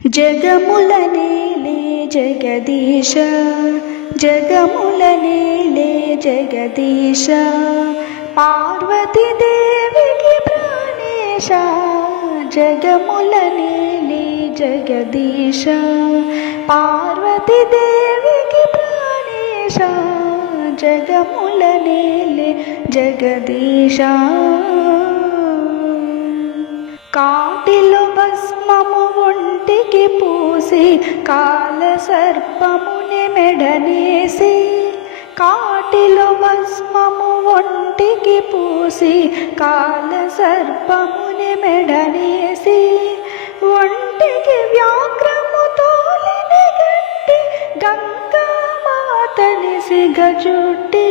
జగములనేలే జగదీశ, జగములనేలే జగదీశ, పార్వతీ దేవికి ప్రాణేశ. జగములనేలే జగదీశ, పార్వతీ దేవికి ప్రాణేశ. జగములనేలే జగదీశ. కాటిలో భస్మము ఒంటికి పూసి కాల సర్పముని మెడనేసి. కాటిలో భస్మము ఒంటికి పూసి కాల సర్పముని మెడనేసి. ఒంటికి వ్యాఘ్రము తోలిని గట్టి గంగామాతని సిగజుట్టి.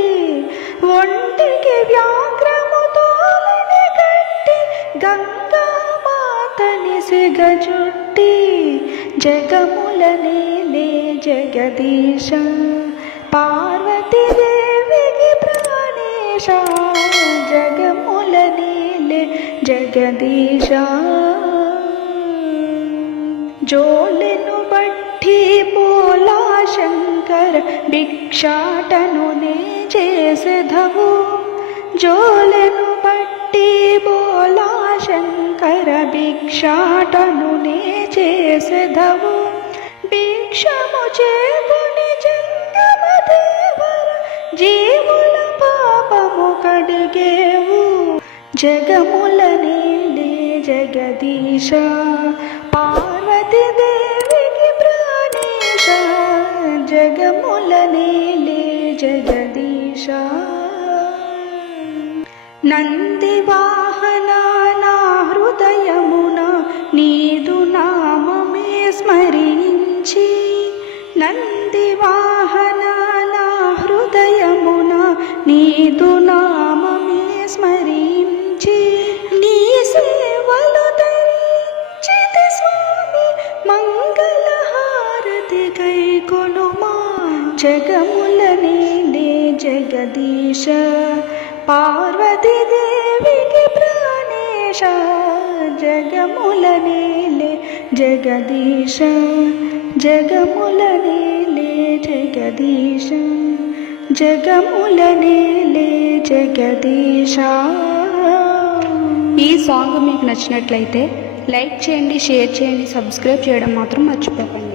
ఒంటికి వ్యాఘ్రము తోలిని గట్టి గంగామాతని సిగజుట్టి. జగములనేలే జగదీశ, పార్వతీ దేవికి ప్రాణేశ. జగములనేలే జగదీశ. జోలెను బట్టి బోలా శంకర భిక్షాటను నే చేసెదవు. జోలెను బట్టి బోలా శంకర భిక్షాటను నే చేసెదవు. భిక్షము చేతుని జంగమ దేవర జీవుల పాపము కడిగేవు. జగములనేలే జగదీశ, పార్వతీ దేవికి ప్రాణేశ. జగములనేలే జగదీశ. నంది వాహన నా హృదయమున నీదు నామమే స్మరించి. నంది వాహన నా హృదయమున నీదు నామమే స్మరించి. నీ సేవలు ధరించితి స్వామి మంగళహారతి గైకొనుమా. జగములనేలే జగదీశ, పార్వతీ దేవికి ప్రాణేశ. జగములనేలే జగదీశ, జగములనేలే జగదీశ, జగములనేలే జగదీశ. ఈ సాంగ్ మీకు నచ్చినట్లయితే లైక్ చేయండి, షేర్ చేయండి, సబ్స్క్రైబ్ చేయడం మాత్రం మర్చిపోకండి.